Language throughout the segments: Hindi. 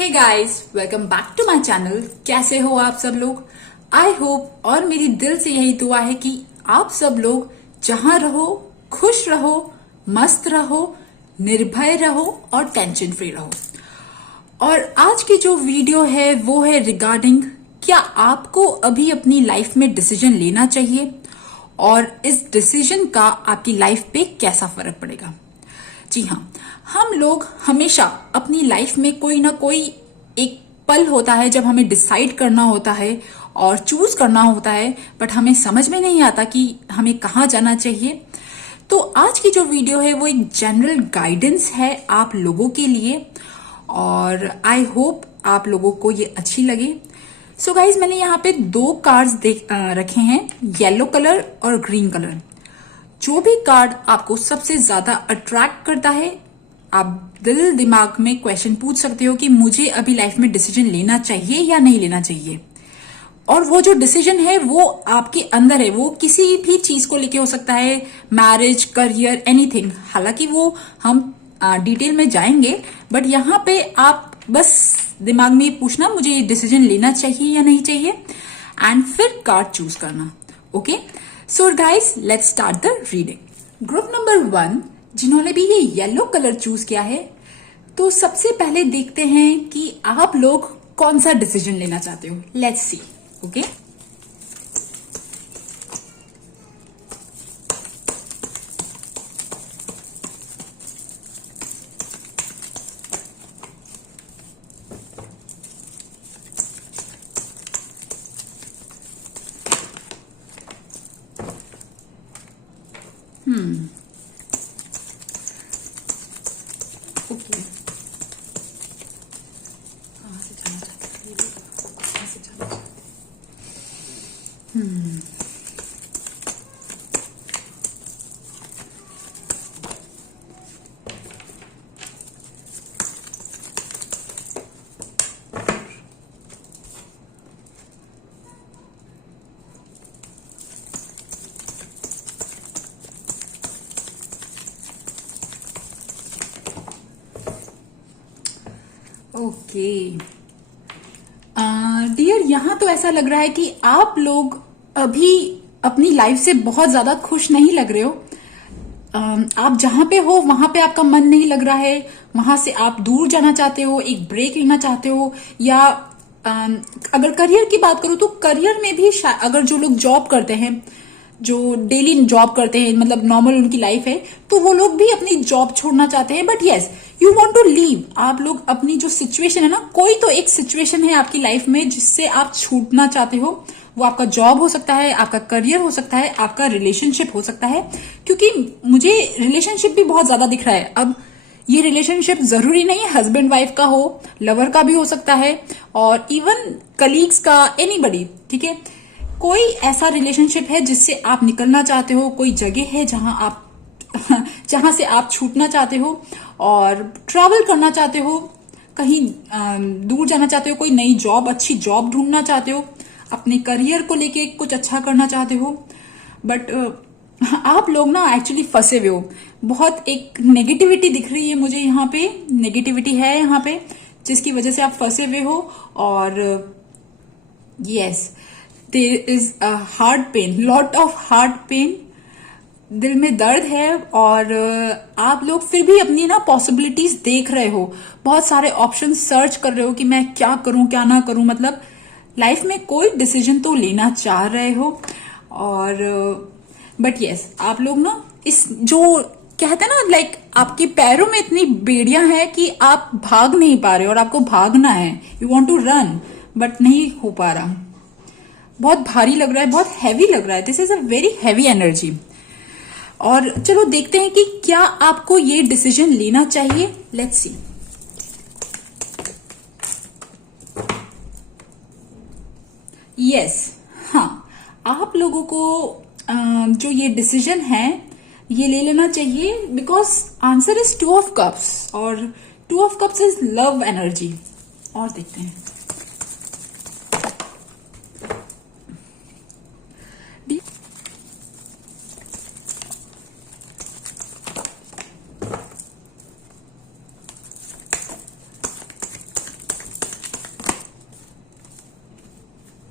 Hey guys, welcome back to my channel. कैसे हो आप सब लोग? आई होप और मेरी दिल से यही दुआ है कि आप सब लोग जहां रहो खुश रहो, मस्त रहो, निर्भय रहो और टेंशन फ्री रहो। और आज की जो वीडियो है वो है रिगार्डिंग क्या आपको अभी अपनी लाइफ में डिसीजन लेना चाहिए और इस डिसीजन का आपकी लाइफ पे कैसा फर्क पड़ेगा। जी हाँ, हम लोग हमेशा अपनी लाइफ में कोई ना कोई एक पल होता है जब हमें डिसाइड करना होता है और चूज करना होता है, बट हमें समझ में नहीं आता कि हमें कहाँ जाना चाहिए। तो आज की जो वीडियो है वो एक जनरल गाइडेंस है आप लोगों के लिए और आई होप आप लोगों को ये अच्छी लगे। सो गाइज, मैंने यहाँ पे दो कार्ड्स रखे हैं, येलो कलर और ग्रीन कलर। जो भी कार्ड आपको सबसे ज्यादा अट्रैक्ट करता है, आप दिल दिमाग में क्वेश्चन पूछ सकते हो कि मुझे अभी लाइफ में डिसीजन लेना चाहिए या नहीं लेना चाहिए। और वो जो डिसीजन है वो आपके अंदर है, वो किसी भी चीज को लेके हो सकता है, मैरिज, करियर, एनीथिंग। हालांकि वो हम डिटेल में जाएंगे, बट यहाँ पे आप बस दिमाग में पूछना मुझे ये डिसीजन लेना चाहिए या नहीं चाहिए, एंड फिर कार्ड चूज करना। Okay, so guys, let's start the reading. Group number 1 जिन्होंने भी ये येलो कलर चूज किया है, तो सबसे पहले देखते हैं कि आप लोग कौन सा डिसीजन लेना चाहते हो। Let's see. ओके, ओके, कहाँ से जाना चाहते हो? कहाँ से जाना चाहते हो? ओके डियर, यहाँ तो ऐसा लग रहा है कि आप लोग अभी अपनी लाइफ से बहुत ज्यादा खुश नहीं लग रहे हो। आप जहां पे हो वहां पे आपका मन नहीं लग रहा है, वहां से आप दूर जाना चाहते हो, एक ब्रेक लेना चाहते हो। या अगर करियर की बात करूं तो करियर में भी अगर जो लोग जॉब करते हैं, जो डेली जॉब करते हैं, मतलब नॉर्मल उनकी लाइफ है, तो वो लोग भी अपनी जॉब छोड़ना चाहते हैं। But yes, you want to leave. आप लोग अपनी जो सिचुएशन है ना, कोई तो एक सिचुएशन है आपकी लाइफ में जिससे आप छूटना चाहते हो। वो आपका जॉब हो सकता है, आपका करियर हो सकता है, आपका रिलेशनशिप हो सकता है। क्योंकि मुझे रिलेशनशिप भी बहुत ज्यादा दिख रहा है। अब ये रिलेशनशिप जरूरी नहीं है हस्बैंड वाइफ का हो, लवर का भी हो सकता है, और इवन कलीग्स का, एनीबडी। ठीक है, कोई ऐसा रिलेशनशिप है जिससे आप निकलना चाहते हो, कोई जगह है जहां से आप छूटना चाहते हो और ट्रैवल करना चाहते हो, कहीं दूर जाना चाहते हो, कोई नई जॉब, अच्छी जॉब ढूंढना चाहते हो, अपने करियर को लेके कुछ अच्छा करना चाहते हो। बट आप लोग ना एक्चुअली फंसे हुए हो। बहुत एक नेगेटिविटी दिख रही है मुझे, यहाँ पे नेगेटिविटी है यहाँ पे, जिसकी वजह से आप फंसे हुए हो। और yes, there is a heart pain, lot of heart pain, दिल में दर्द है। और आप लोग फिर भी अपनी ना पॉसिबिलिटीज देख रहे हो, बहुत सारे ऑप्शन सर्च कर रहे हो कि मैं क्या करूं क्या ना करूं। मतलब लाइफ में कोई डिसीजन तो लेना चाह रहे हो। और बट यस, आप लोग ना इस जो कहते हैं ना, लाइक आपके पैरों में इतनी बेड़ियां हैं कि आप भाग नहीं पा रहे हो, और आपको भागना है, you want to run, but नहीं हो पा रहा। बहुत भारी लग रहा है, बहुत हैवी लग रहा है। This is a very heavy energy. और चलो देखते हैं कि क्या आपको ये डिसीजन लेना चाहिए। Let's C. यस, हाँ, आप लोगों को जो ये डिसीजन है ये ले लेना चाहिए, because answer is 2 of cups, और 2 of cups is love energy. और देखते हैं।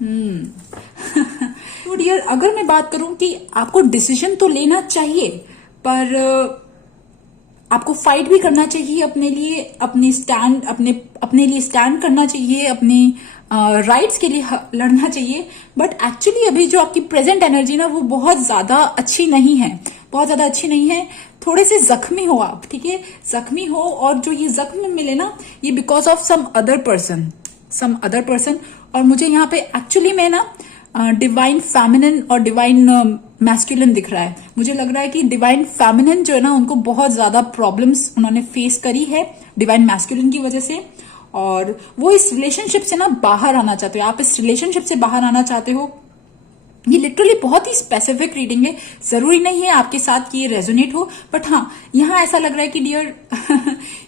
तो डियर, अगर मैं बात करूं कि आपको डिसीजन तो लेना चाहिए, पर आपको फाइट भी करना चाहिए अपने लिए, अपने लिए स्टैंड करना चाहिए, अपने राइट्स के लिए लड़ना चाहिए। बट एक्चुअली अभी जो आपकी प्रेजेंट एनर्जी ना, वो बहुत ज्यादा अच्छी नहीं है, बहुत ज्यादा अच्छी नहीं है। थोड़े से जख्मी हो आप, ठीक है, जख्मी हो, और जो ये जख्म मिले ना, ये because of some other person. और मुझे यहाँ पे एक्चुअली में ना डिवाइन फेमिनिन और डिवाइन मैस्कुलिन दिख रहा है। मुझे लग रहा है कि डिवाइन फेमिनिन जो है ना, उनको बहुत ज्यादा प्रॉब्लम्स उन्होंने फेस करी है डिवाइन मैस्कुलिन की वजह से, और वो इस रिलेशनशिप से ना बाहर आना चाहते हो, आप इस रिलेशनशिप से बाहर आना चाहते हो। ये लिटरली बहुत ही स्पेसिफिक रीडिंग है, जरूरी नहीं है आपके साथ कि ये रेजोनेट हो, बट हाँ, यहां ऐसा लग रहा है कि dear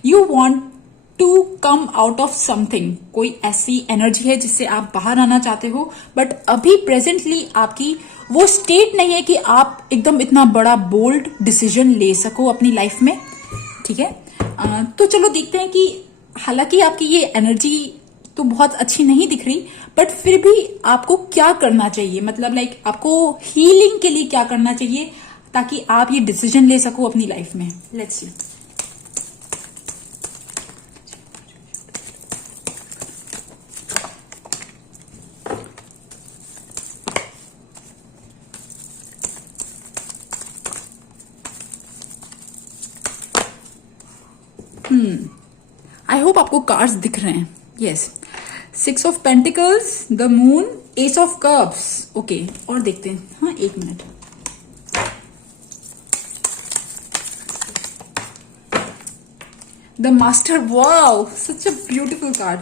you want to come out of something, कोई ऐसी एनर्जी है जिससे आप बाहर आना चाहते हो, बट अभी प्रेजेंटली आपकी वो स्टेट नहीं है कि आप एकदम इतना बड़ा बोल्ड डिसीजन ले सको अपनी लाइफ में, ठीक है। तो चलो देखते हैं कि हालांकि आपकी ये एनर्जी तो बहुत अच्छी नहीं दिख रही, बट फिर भी आपको क्या करना चाहिए, मतलब लाइक आपको हीलिंग के लिए क्या करना चाहिए ताकि आप ये डिसीजन ले सको अपनी लाइफ में। Let's see. आई होप आपको कार्ड्स दिख रहे हैं। Yes, 6 of pentacles, the moon, ace of cups. Okay, और देखते हैं। हाँ, 1 minute. The master, wow, such a beautiful card.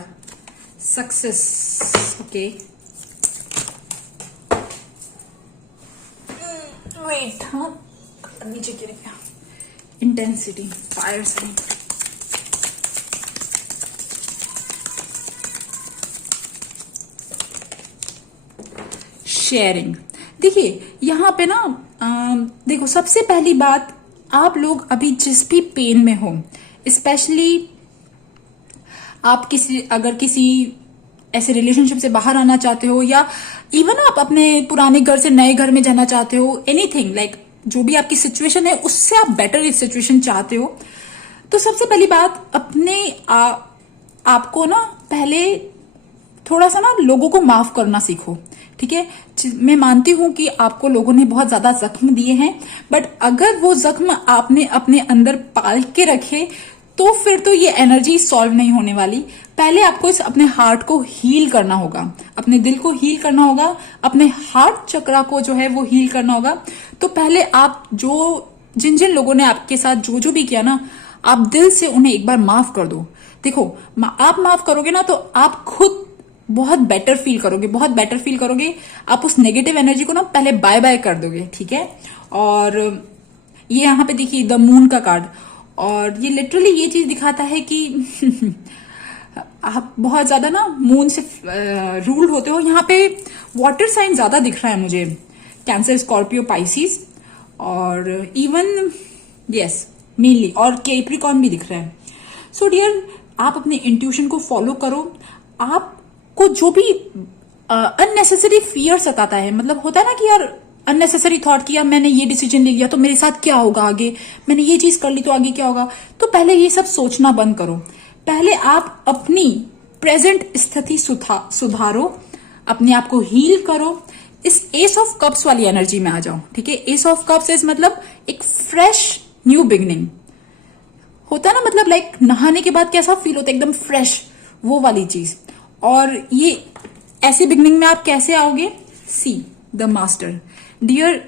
Success, okay, wait, हाँ, नीचे गिर गया। Intensity, fire sign. शेयरिंग। देखिए यहां पे ना देखो, सबसे पहली बात, आप लोग अभी जिस भी पेन में हो, स्पेशली आप अगर किसी ऐसे रिलेशनशिप से बाहर आना चाहते हो, या इवन आप अपने पुराने घर से नए घर में जाना चाहते हो, एनीथिंग लाइक जो भी आपकी सिचुएशन है उससे आप बेटर सिचुएशन चाहते हो, तो सबसे पहली बात, अपने आपको ना पहले थोड़ा सा ना लोगों को माफ करना सीखो, ठीक है। मैं मानती हूं कि आपको लोगों ने बहुत ज्यादा जख्म दिए हैं, बट अगर वो जख्म आपने अपने अंदर पाल के रखे तो फिर तो ये एनर्जी सॉल्व नहीं होने वाली। पहले आपको अपने हार्ट को हील करना होगा, अपने दिल को हील करना होगा, अपने हार्ट चक्रा को जो है वो हील करना होगा। तो पहले आप जिन जिन लोगों ने आपके साथ जो जो भी किया ना, आप दिल से उन्हें एक बार माफ कर दो। देखो, आप माफ करोगे ना तो आप खुद बहुत बेटर फील करोगे, आप उस नेगेटिव एनर्जी को ना पहले बाय बाय कर दोगे, ठीक है। और ये यहाँ पे देखिए द मून का कार्ड, और ये लिटरली ये चीज दिखाता है कि आप बहुत ज्यादा ना मून से रूल्ड होते हो। यहाँ पे वाटर साइन ज्यादा दिख रहा है मुझे, कैंसर, स्कॉर्पियो, पाइसिस, और इवन यस मेनली, और कैप्रिकॉर्न भी दिख रहा है। सो डियर, आप अपने इंट्यूशन को फॉलो करो। आपको जो भी अननेसेसरी फियर सताता है, मतलब होता है ना कि यार अननेसेसरी थॉट कि यार मैंने ये डिसीजन ले लिया तो मेरे साथ क्या होगा आगे, मैंने ये चीज कर ली तो आगे क्या होगा, तो पहले ये सब सोचना बंद करो। पहले आप अपनी प्रेजेंट स्थिति सुधारो, अपने आप को हील करो। इस एस ऑफ कप्स वाली एनर्जी में आ जाओ, ठीक है। एस ऑफ कप्स इज मतलब एक फ्रेश न्यू बिगनिंग होता है ना, मतलब लाइक नहाने के बाद कैसा फील होता है, एकदम फ्रेश, वो वाली चीज। और ये ऐसे बिगनिंग में आप कैसे आओगे? See the master. डियर,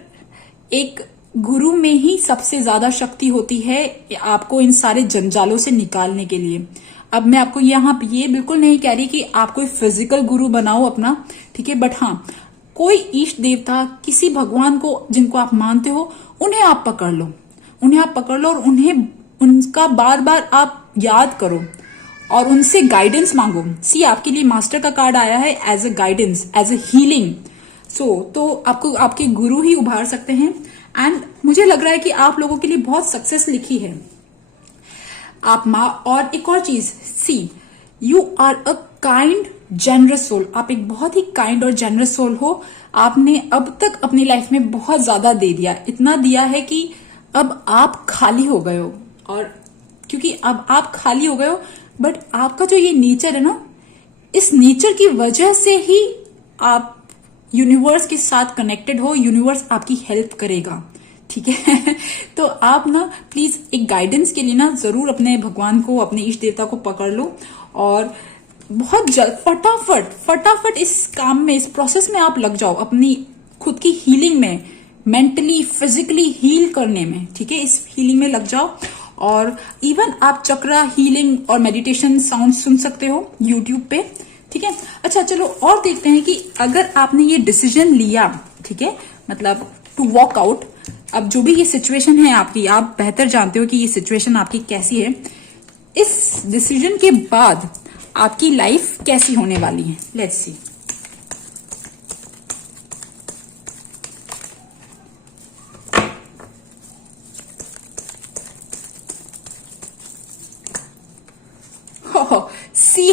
एक गुरु में ही सबसे ज्यादा शक्ति होती है आपको इन सारे जंजालों से निकालने के लिए। अब मैं आपको यहाँ ये बिल्कुल नहीं कह रही कि आप कोई फिजिकल गुरु बनाओ अपना, ठीक है, बट हाँ, कोई इष्ट देवता, किसी भगवान को जिनको आप मानते हो, उन्हें आप पकड़ लो, और उन्हें उनका बार बार आप याद करो और उनसे गाइडेंस मांगो। सी, आपके लिए मास्टर का कार्ड आया है as a guidance, as a healing. तो आपको आपके गुरु ही उभार सकते हैं। एंड मुझे लग रहा है कि आप लोगों के लिए बहुत सक्सेस लिखी है आप माँ। और एक और चीज, see, you are a kind generous soul. आप एक बहुत ही काइंड और जेनरस सोल हो। आपने अब तक अपनी लाइफ में बहुत ज्यादा दे दिया, इतना दिया है कि अब आप खाली हो गए हो। और क्योंकि अब आप खाली हो गए हो, बट आपका जो ये नेचर है ना, इस नेचर की वजह से ही आप यूनिवर्स के साथ कनेक्टेड हो, यूनिवर्स आपकी हेल्प करेगा, ठीक है। तो आप ना प्लीज एक गाइडेंस के लिए ना जरूर अपने भगवान को, अपने इष्ट देवता को पकड़ लो और बहुत जल्द फटाफट इस काम में, इस प्रोसेस में आप लग जाओ, अपनी खुद की हीलिंग में, मेंटली फिजिकली हील करने में, ठीक है। इस हीलिंग में लग जाओ। और इवन आप चक्रा हीलिंग और मेडिटेशन साउंड सुन सकते हो यूट्यूब पे, ठीक है। अच्छा चलो और देखते हैं कि अगर आपने ये डिसीजन लिया, ठीक है, मतलब टू वॉक आउट, अब जो भी ये सिचुएशन है आपकी, आप बेहतर जानते हो कि ये सिचुएशन आपकी कैसी है। इस डिसीजन के बाद आपकी लाइफ कैसी होने वाली है, लेट्स सी। C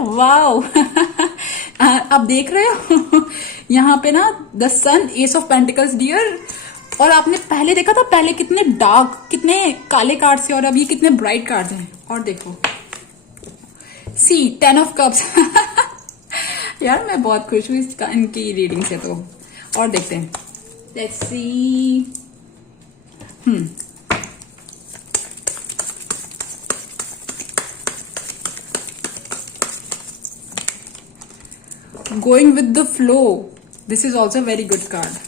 wow. आप देख रहे हो यहाँ पे ना the sun, ace of pentacles dear. और आपने पहले देखा था, पहले कितने डार्क, कितने काले कार्ड्स थे और अब ये कितने ब्राइट कार्ड्स हैं। और देखो सी, 10 ऑफ कप्स। यार मैं बहुत खुश हूँ इनकी रीडिंग से। तो और देखते हैं, let's see. Going with the flow. This is also a very good card.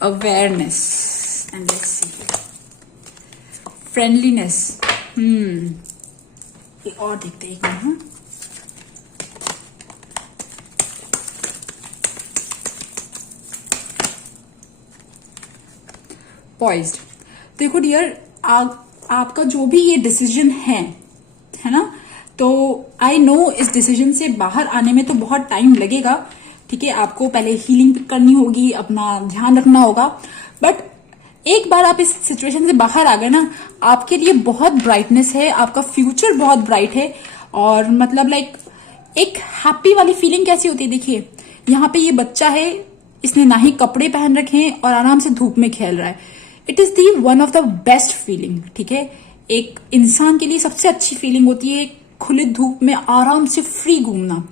Awareness. And let's see. Friendliness. और देखते हैं एक मिनट। Poised. देखो डियर, आपका जो भी ये डिसीजन है ना, तो आई नो इस डिसीजन से बाहर आने में तो बहुत टाइम लगेगा, ठीक है। आपको पहले हीलिंग करनी होगी, अपना ध्यान रखना होगा, बट एक बार आप इस सिचुएशन से बाहर आ गए ना, आपके लिए बहुत ब्राइटनेस है, आपका फ्यूचर बहुत ब्राइट है। और मतलब लाइक एक हैप्पी वाली फीलिंग कैसी होती है, देखिए यहाँ पे ये बच्चा है, इसने ना ही कपड़े पहन रखे हैं और आराम से धूप में खेल रहा है। It is the one of the best feeling, ठीक है। एक इंसान के लिए सबसे अच्छी फीलिंग होती है खुली धूप में आराम से फ्री घूमना।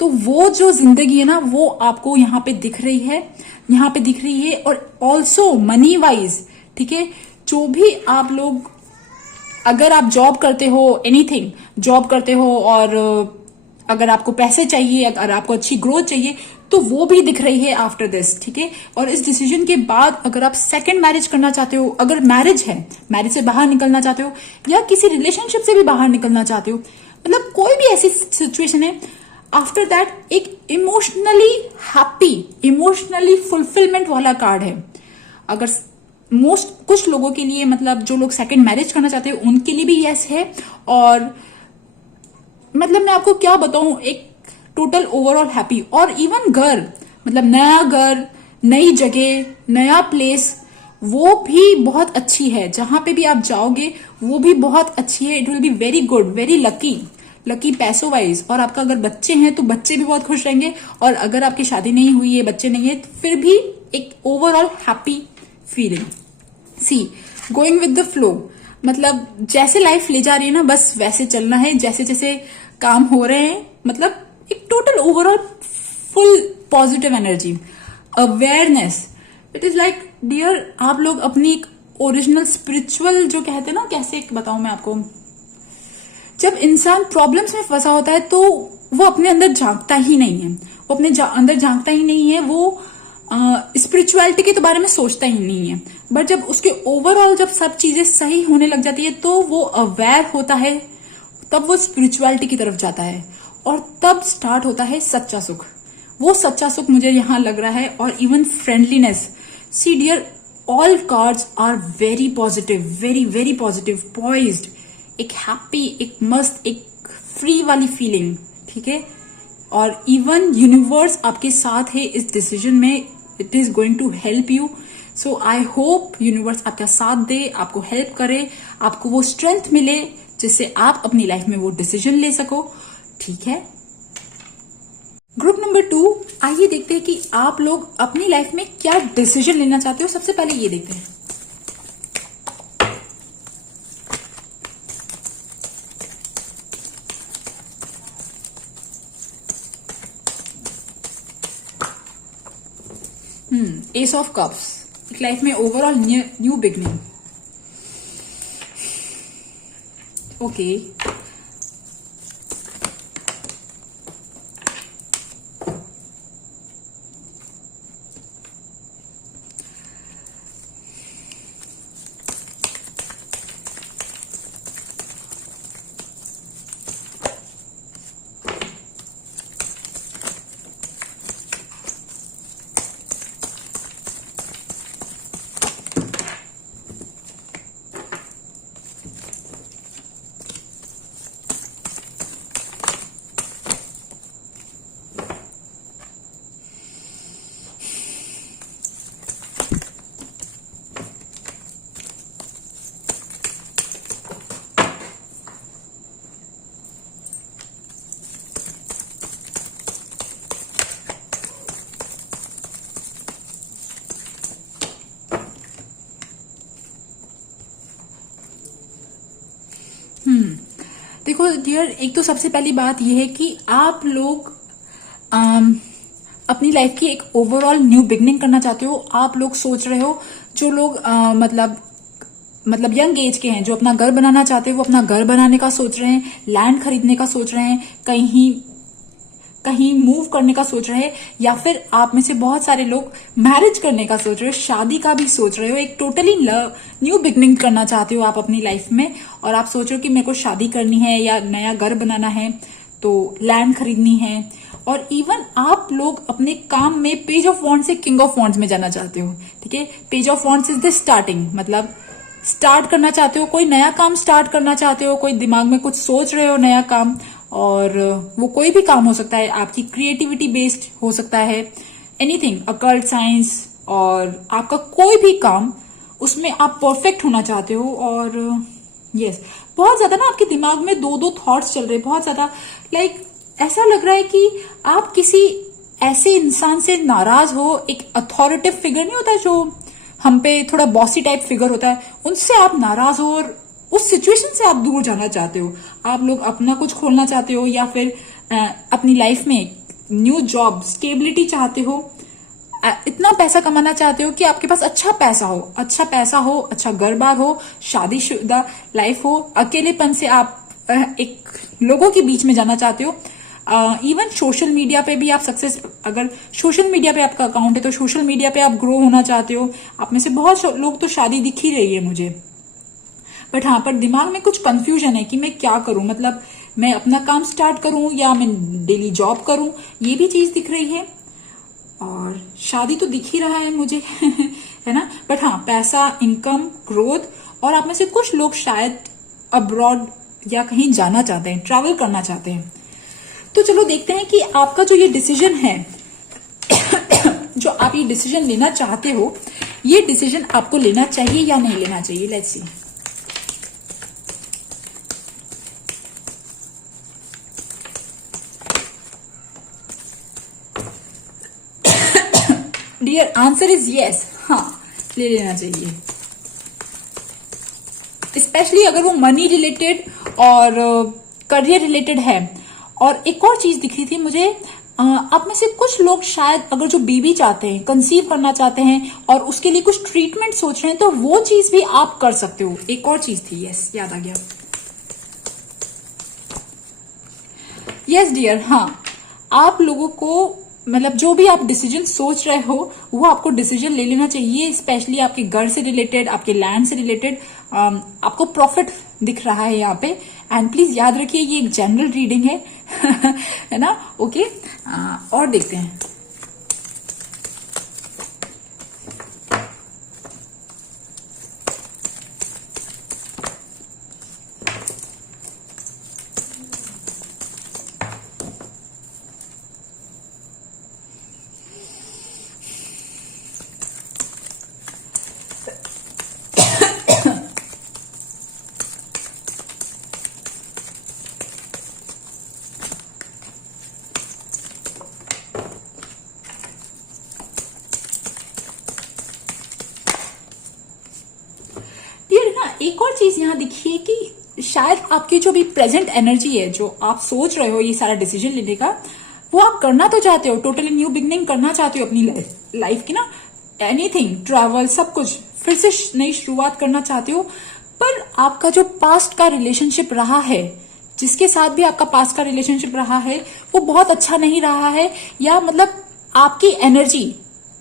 तो वो जो जिंदगी है ना, वो आपको यहाँ पे दिख रही है, यहाँ पे दिख रही है। और ऑल्सो मनी वाइज, ठीक है, जो भी आप लोग, अगर आप जॉब करते हो, एनीथिंग जॉब करते हो, और अगर आपको पैसे चाहिए, अगर आपको अच्छी ग्रोथ चाहिए, तो वो भी दिख रही है आफ्टर दिस, ठीक है। और इस डिसीजन के बाद अगर आप सेकंड मैरिज करना चाहते हो, अगर मैरिज है, मैरिज से बाहर निकलना चाहते हो, या किसी रिलेशनशिप से भी बाहर निकलना चाहते हो, मतलब कोई भी ऐसी सिचुएशन है, आफ्टर दैट एक इमोशनली हैप्पी, इमोशनली फुलफिलमेंट वाला कार्ड है। अगर कुछ लोगों के लिए, मतलब जो लोग सेकंड मैरिज करना चाहते हैं, उनके लिए भी यस है। और मतलब मैं आपको क्या बताऊं, एक टोटल ओवरऑल हैप्पी। और इवन घर, मतलब नया घर, नई जगह, नया प्लेस, वो भी बहुत अच्छी है। जहां पे भी आप जाओगे वो भी बहुत अच्छी है। It will be very good, very lucky पैसों वाइज। और आपका अगर बच्चे हैं तो बच्चे भी बहुत खुश रहेंगे। और अगर आपकी शादी नहीं हुई है, बच्चे नहीं है, तो फिर भी एक overall happy feeling. See, going with the flow, मतलब जैसे लाइफ ले जा रही है ना, बस वैसे चलना है, जैसे जैसे काम हो रहे हैं, मतलब एक total overall full positive energy, awareness. It is like dear, आप लोग अपनी एक ओरिजिनल स्पिरिचुअल, जो कहते हैं ना, कैसे बताऊं मैं आपको, जब इंसान प्रॉब्लम्स में फंसा होता है तो वो अपने अंदर झांकता ही नहीं है, वो अपने अंदर झांकता ही नहीं है, वो स्पिरिचुअलिटी के तो बारे में सोचता ही नहीं है। बट जब उसके ओवरऑल जब सब चीजें सही होने लग जाती है, तो वो अवेयर होता है, तब वो स्पिरिचुअलिटी की तरफ जाता है, और तब स्टार्ट होता है सच्चा सुख। वो सच्चा सुख मुझे यहाँ लग रहा है। और even friendliness, see dear, all cards are very positive, very very positive, poised, एक हैप्पी, एक मस्त, एक फ्री वाली फीलिंग, ठीक है। और इवन यूनिवर्स आपके साथ है इस डिसीजन में, it is going to help you. So I hope universe आपका साथ दे, आपको हेल्प करे, आपको वो स्ट्रेंथ मिले जिससे आप अपनी लाइफ में वो डिसीजन ले सको. ठीक है. ग्रुप नंबर 2, आइए देखते हैं कि आप लोग अपनी लाइफ में क्या डिसीजन लेना चाहते हो. सबसे पहले ये देखते हैं. एस ऑफ कप्स, एक लाइफ में ओवरऑल न्यू बिगनिंग. ओके. देखो डियर, एक तो सबसे पहली बात यह है कि आप लोग अपनी लाइफ की एक ओवरऑल न्यू बिगनिंग करना चाहते हो. आप लोग सोच रहे हो, जो लोग मतलब यंग एज के हैं, जो अपना घर बनाना चाहते हो, वो अपना घर बनाने का सोच रहे हैं, लैंड खरीदने का सोच रहे हैं, कहीं मूव करने का सोच रहे हैं, या फिर आप में से बहुत सारे लोग मैरिज करने का सोच रहे हो, शादी का भी सोच रहे हो. एक टोटली न्यू बिगनिंग करना चाहते हो आप अपनी लाइफ में, और आप सोच रहे हो कि मेरे को शादी करनी है या नया घर बनाना है, तो लैंड खरीदनी है. और इवन आप लोग अपने काम में पेज ऑफ वॉन्ड्स से किंग ऑफ वॉन्ड्स में जाना चाहते हो. ठीक है. Page of wands is the starting, मतलब स्टार्ट करना चाहते हो, कोई नया काम स्टार्ट करना चाहते हो, कोई दिमाग में कुछ सोच रहे हो नया काम, और वो कोई भी काम हो सकता है, आपकी क्रिएटिविटी बेस्ड हो सकता है, एनीथिंग, अकल्ट साइंस, और आपका कोई भी काम उसमें आप परफेक्ट होना चाहते हो. और यस, बहुत ज्यादा ना आपके दिमाग में दो थॉट्स चल रहे हैं, बहुत ज्यादा. लाइक ऐसा लग रहा है कि आप किसी ऐसे इंसान से नाराज हो, एक अथॉरिटिव फिगर नहीं होता जो हम पे थोड़ा बॉसी टाइप फिगर होता है, उनसे आप नाराज हो और उस सिचुएशन से आप दूर जाना चाहते हो. आप लोग अपना कुछ खोलना चाहते हो, या फिर अपनी लाइफ में न्यू जॉब, स्टेबिलिटी चाहते हो, इतना पैसा कमाना चाहते हो कि आपके पास अच्छा पैसा हो, अच्छा घर बार हो, शादीशुदा लाइफ हो, अकेलेपन से आप एक लोगों के बीच में जाना चाहते हो. इवन सोशल मीडिया पे भी आप सक्सेस, अगर सोशल मीडिया पे आपका अकाउंट है तो सोशल मीडिया पे आप ग्रो होना चाहते हो. आप में से बहुत लोग तो शादी दिख ही रही है मुझे, बट हाँ, पर दिमाग में कुछ कंफ्यूजन है कि मैं क्या करूं, मतलब मैं अपना काम स्टार्ट करूं या मैं डेली जॉब करूं, ये भी चीज दिख रही है. और शादी तो दिख ही रहा है मुझे है ना. बट हाँ, पैसा, इनकम, ग्रोथ, और आप में से कुछ लोग शायद अब्रॉड या कहीं जाना चाहते हैं, ट्रैवल करना चाहते हैं. तो चलो देखते हैं कि आपका जो ये डिसीजन है जो आप ये डिसीजन लेना चाहते हो, ये डिसीजन आपको लेना चाहिए या नहीं लेना चाहिए. Let's see. Dear, answer is yes. हाँ, ले लेना चाहिए, स्पेशली अगर वो मनी रिलेटेड और करियर रिलेटेड है. और एक और चीज दिख रही थी मुझे, आप में से कुछ लोग शायद अगर जो बेबी चाहते हैं, कंसीव करना चाहते हैं, और उसके लिए कुछ ट्रीटमेंट सोच रहे हैं, तो वो चीज भी आप कर सकते हो. एक और चीज थी, यस, याद आ गया. यस डियर, हाँ, आप लोगों को मतलब जो भी आप डिसीजन सोच रहे हो, वो आपको डिसीजन ले लेना चाहिए, स्पेशली आपके घर से रिलेटेड, आपके लैंड से रिलेटेड. आपको प्रॉफिट दिख रहा है यहाँ पे. एंड प्लीज याद रखिए, ये एक जनरल रीडिंग है है ना. ओके. और देखते हैं. एक और चीज यहाँ दिखिए कि शायद आपकी जो भी प्रेजेंट एनर्जी है, जो आप सोच रहे हो ये सारा डिसीजन लेने का, वो आप करना तो चाहते हो, टोटली न्यू बिगनिंग करना चाहते हो अपनी लाइफ की ना, एनीथिंग, ट्रैवल, सब कुछ फिर से नई शुरुआत करना चाहते हो। पर आपका जो पास्ट का रिलेशनशिप रहा है, जिसके साथ भी आपका पास्ट का रिलेशनशिप रहा है, वो बहुत अच्छा नहीं रहा है, या मतलब आपकी एनर्जी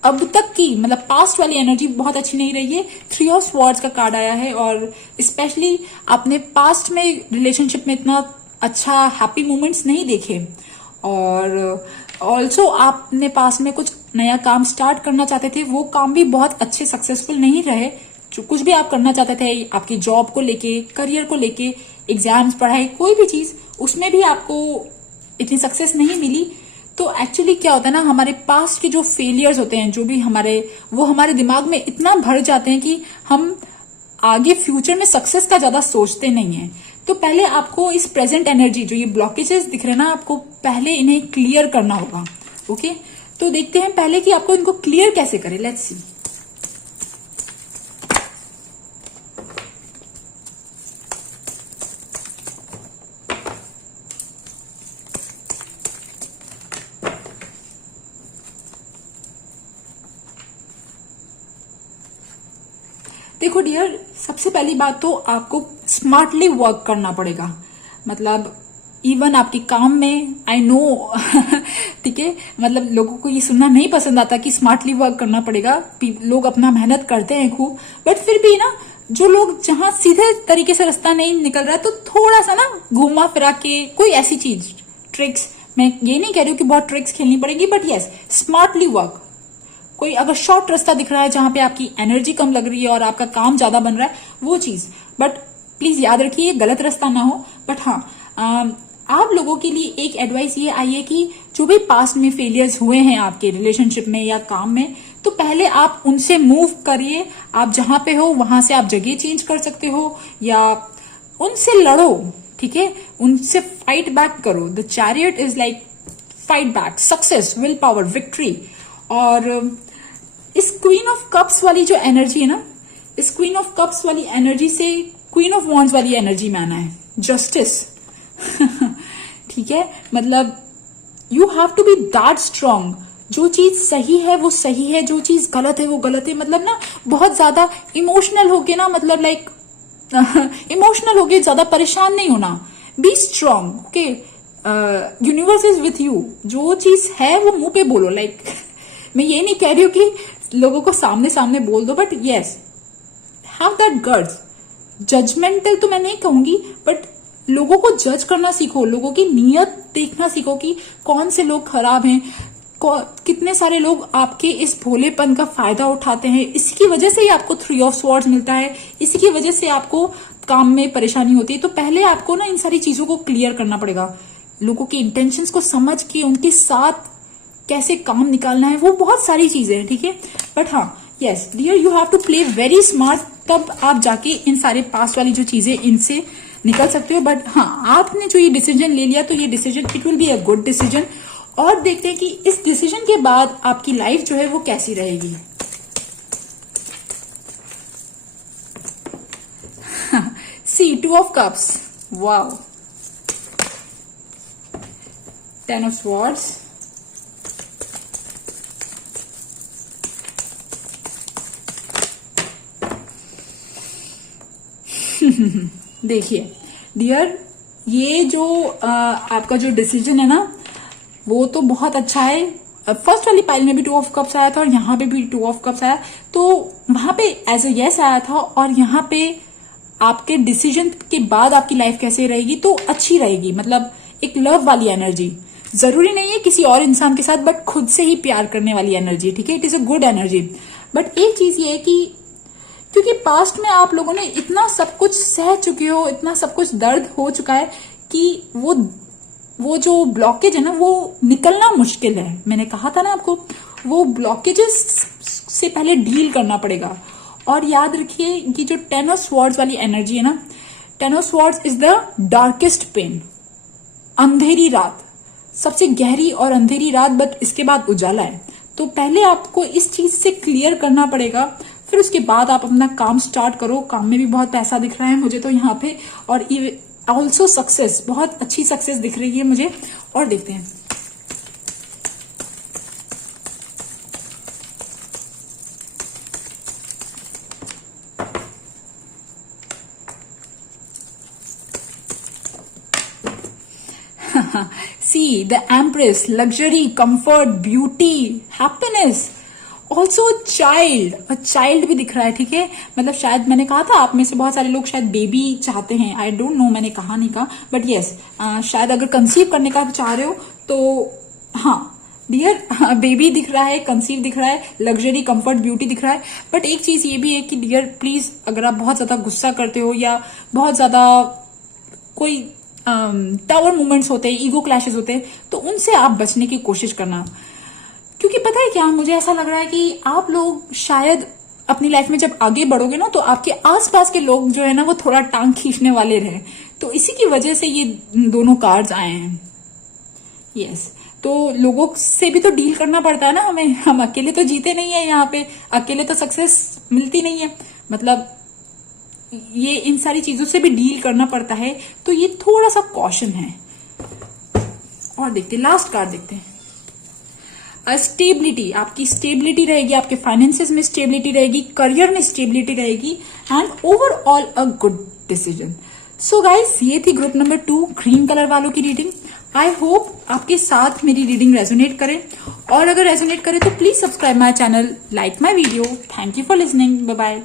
अब तक की, मतलब पास्ट वाली एनर्जी बहुत अच्छी नहीं रही है। 3 ऑफ स्वॉर्ड्स का कार्ड आया है, और स्पेशली आपने पास्ट में रिलेशनशिप में इतना अच्छा हैप्पी मोमेंट्स नहीं देखे, और ऑल्सो आपने पास्ट में कुछ नया काम स्टार्ट करना चाहते थे, वो काम भी बहुत अच्छे सक्सेसफुल नहीं रहे। जो कुछ भी आप करना चाहते थे आपकी जॉब को लेके, करियर को लेके, एग्जाम्स, पढ़ाई, कोई भी चीज, उसमें भी आपको इतनी सक्सेस नहीं मिली। तो एक्चुअली क्या होता है ना, हमारे पास्ट के जो फेलियर्स होते हैं, जो भी वो हमारे दिमाग में इतना भर जाते हैं कि हम आगे फ्यूचर में सक्सेस का ज्यादा सोचते नहीं है। तो पहले आपको इस प्रेजेंट एनर्जी, जो ये ब्लॉकेजेस दिख रहे हैं ना, आपको पहले इन्हें क्लियर करना होगा। ओके, तो देखते हैं पहले कि आपको इनको क्लियर कैसे करें। Let's see. देखो डियर, सबसे पहली बात तो आपको स्मार्टली वर्क करना पड़ेगा। मतलब इवन आपके काम में, आई नो ठीक है, मतलब लोगों को ये सुनना नहीं पसंद आता कि स्मार्टली वर्क करना पड़ेगा, लोग अपना मेहनत करते हैं खूब, बट फिर भी ना, जो लोग जहां सीधे तरीके से रास्ता नहीं निकल रहा है, तो थोड़ा सा ना घुमा फिरा के कोई ऐसी चीज, ट्रिक्स, मैं ये नहीं कह रही हूँ कि बहुत ट्रिक्स खेलनी पड़ेगी, बट यस, स्मार्टली वर्क। कोई अगर शॉर्ट रास्ता दिख रहा है जहां पे आपकी एनर्जी कम लग रही है और आपका काम ज्यादा बन रहा है, वो चीज, बट प्लीज याद रखिए गलत रास्ता ना हो। बट हाँ, आप लोगों के लिए एक एडवाइस ये आई है कि जो भी पास्ट में फेलियर्स हुए हैं आपके रिलेशनशिप में या काम में, तो पहले आप उनसे मूव करिए। आप जहां पे हो वहां से आप जगह चेंज कर सकते हो, या उनसे लड़ो, ठीक है, उनसे फाइट बैक करो। The chariot is like fight back, success, will power, victory. और इस क्वीन ऑफ कप्स वाली जो एनर्जी है ना, इस क्वीन ऑफ कप्स वाली एनर्जी से क्वीन ऑफ वॉन्ड्स वाली एनर्जी में आना है, जस्टिस ठीक है, मतलब you have to be that strong. जो चीज सही है वो सही है, जो चीज गलत है वो गलत है। मतलब ना बहुत ज्यादा इमोशनल होके ना, मतलब लाइक इमोशनल होके ज्यादा परेशान नहीं होना। B strong, okay, universe is with you. जो चीज है वो मुंह पे बोलो। लाइक मैं ये नहीं कह रही हूँ कि लोगों को सामने सामने बोल दो, but yes, have that guts. Judgemental तो मैं नहीं कहूंगी, बट लोगों को जज करना सीखो, लोगों की नीयत देखना सीखो कि कौन से लोग खराब हैं, कितने सारे लोग आपके इस भोलेपन का फायदा उठाते हैं। इसकी वजह से ही आपको 3 ऑफ स्वॉर्ड्स मिलता है, इसी की वजह से आपको काम में परेशानी होती है। तो पहले आपको ना इन सारी चीजों को क्लियर करना पड़ेगा, लोगों के इंटेंशंस को समझ के उनके साथ कैसे काम निकालना है, वो बहुत सारी चीजें हैं, ठीक है। बट हाँ, yes dear, you have to play very smart, तब आप जाके इन सारे पास्ट वाली जो चीजें, इनसे निकल सकते हो। बट हाँ, आपने जो ये डिसीजन ले लिया, तो ये decision it will be a good decision. और देखते हैं कि इस डिसीजन के बाद आपकी लाइफ जो है वो कैसी रहेगी। सी 2 of cups, wow, 10 of swords, देखिए डियर, ये जो आपका जो डिसीजन है ना, वो तो बहुत अच्छा है। फर्स्ट वाली पाइल में भी 2 ऑफ कप्स आया था, और यहाँ पे भी 2 ऑफ कप्स आया, तो वहां पे एज ए यस आया था। और यहाँ पे आपके डिसीजन के बाद आपकी लाइफ कैसे रहेगी, तो अच्छी रहेगी। मतलब एक लव वाली एनर्जी, जरूरी नहीं है किसी और इंसान के साथ, बट खुद से ही प्यार करने वाली एनर्जी, ठीक है, it is a good energy. But एक चीज ये है कि क्योंकि पास्ट में आप लोगों ने इतना सब कुछ सह चुके हो, इतना सब कुछ दर्द हो चुका है कि वो जो ब्लॉकेज है ना, वो निकलना मुश्किल है। मैंने कहा था ना आपको, वो ब्लॉकेजेस से पहले डील करना पड़ेगा। और याद रखिए कि जो 10 ऑफ स्वॉर्ड्स वाली एनर्जी है ना, 10 of swords is the darkest pain, अंधेरी रात, सबसे गहरी और अंधेरी रात, बट इसके बाद उजाला है। तो पहले आपको इस चीज से क्लियर करना पड़ेगा। फिर उसके बाद आप अपना काम स्टार्ट करो। काम में भी बहुत पैसा दिख रहा है मुझे तो यहाँ पे, और ऑल्सो सक्सेस, बहुत अच्छी सक्सेस दिख रही है मुझे। और देखते हैं, see the empress, luxury, comfort, beauty, happiness, also child भी दिख रहा है, ठीक है। मतलब शायद मैंने कहा था आप में से बहुत सारे लोग शायद बेबी चाहते हैं, आई डोंट नो, मैंने कहा नहीं कहा, बट यस, शायद अगर कंसीव करने का चाह रहे हो तो हाँ डियर, बेबी दिख रहा है, कंसीव दिख रहा है, लग्जरी, कंफर्ट, ब्यूटी दिख रहा है। बट एक चीज ये भी है कि डियर प्लीज, अगर आप बहुत ज्यादा गुस्सा करते हो या बहुत ज्यादा कोई टावर मूवमेंट्स होते हैं, ईगो क्लैशेस होते हैं, तो उनसे आप बचने की कोशिश करना। क्योंकि पता है क्या, मुझे ऐसा लग रहा है कि आप लोग शायद अपनी लाइफ में जब आगे बढ़ोगे ना, तो आपके आसपास के लोग जो है ना वो थोड़ा टांग खींचने वाले रहे, तो इसी की वजह से ये दोनों कार्ड्स आए हैं। यस, तो लोगों से भी तो डील करना पड़ता है ना हमें, हम अकेले तो जीते नहीं है यहाँ पे, अकेले तो सक्सेस मिलती नहीं है, मतलब ये इन सारी चीजों से भी डील करना पड़ता है, तो ये थोड़ा सा कॉशन है। और देखते हैं, लास्ट कार्ड देखते हैं, स्टेबिलिटी, आपकी स्टेबिलिटी रहेगी, आपके फाइनेंसेस में स्टेबिलिटी रहेगी, करियर में स्टेबिलिटी रहेगी, and overall a good decision. So guys, ये थी ग्रुप नंबर 2 ग्रीन कलर वालों की रीडिंग। आई होप आपके साथ मेरी रीडिंग रेजोनेट करे, और अगर रेजोनेट करे तो please subscribe my channel, like my video. Thank you for listening, bye bye.